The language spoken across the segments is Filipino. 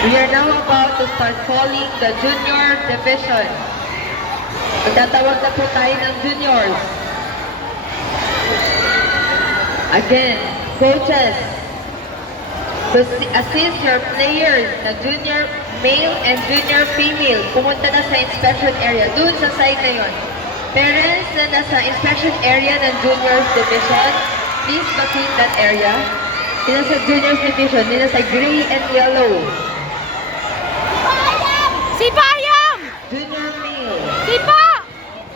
We are now about to start calling the junior division. Magtatawag na po tayo ng juniors. Again, coaches, to assist your players na junior male and junior female, pumunta na sa inspection area, dun sa side na yun. Parents na nasa inspection area ng juniors division, please vacate that area. Nila sa juniors division, nila sa gray and yellow. Si Bayam! Junior male Si Pa!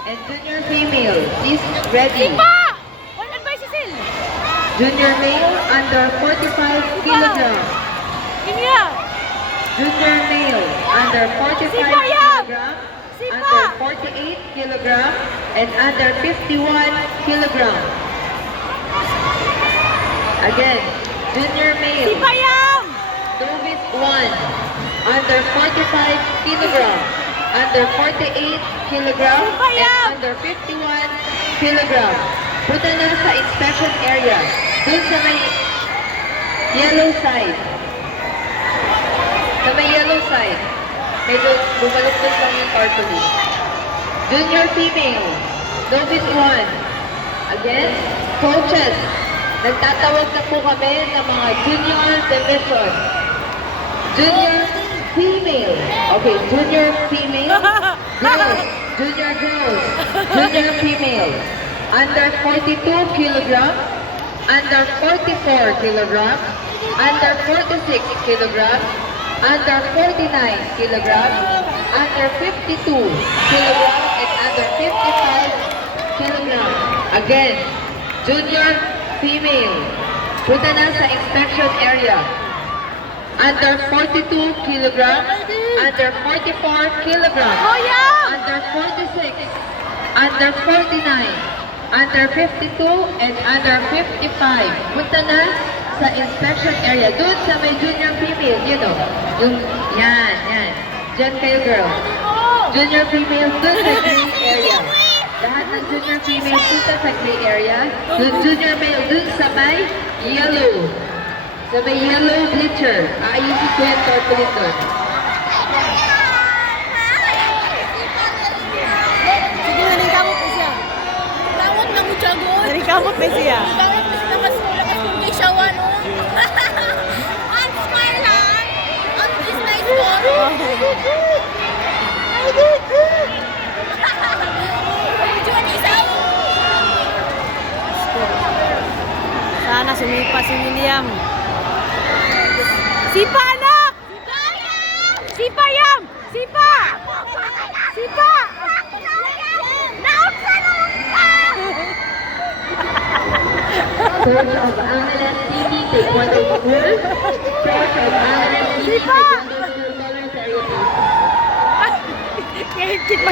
and junior female, please ready. Si Pa! One advice Cecil! Junior male under 45 kilograms. Inya! Junior male under 45 Si Bayam! kilograms, Si Pa! under 48 kilograms, and under 51 kilograms. Again, junior male. Si Bayam! Novice 1, under 45 kilograms, under 48 kilograms, and under 51 kilograms. Punta na sa inspection area, dun sa may yellow side. Sa may yellow side, medyo bumaluktot lang yung tarpaulin. Junior female, novice 1. Again, coaches, nagtatawag na po kami ng mga junior division. Junior female. Okay, junior female. Girls. Junior girls. Junior female. Under 42 kilograms. Under 44 kilograms. Under 46 kilograms. Under 49 kilograms. Under 52 kilograms. And under 55 kilograms. Again, junior female. Punta na sa inspection area. Under 42 kilograms, under 44 kilograms, under 46, under 49, under 52, and under 55. Punta na sa inspection area. Doon sa may junior female, you know. Yung, yan. Diyan kayo, girl. Junior female, doon sa gray area. Lahat ng junior female, punta sa gray area. Yung junior male, doon sa may yellow. Sa may yellow bleacher, aayusin ko yung tarpaulin doon. Sige, narikamot pa siya. Tawag na mo jagon. Narikamot pa siya. Tawag na siya mas lakas kung may sawa, no? Ang smile lang. Ang is my story. Juan isaw. Sana sumipa si William. Si Pa, anak! Si Pa, Yam! Si Pa! Si Pa! Coach of Angeles TV, Taekwondo School. Coach of Angeles TV, Taekwondo School, Color Therapy. Kaya hindi pa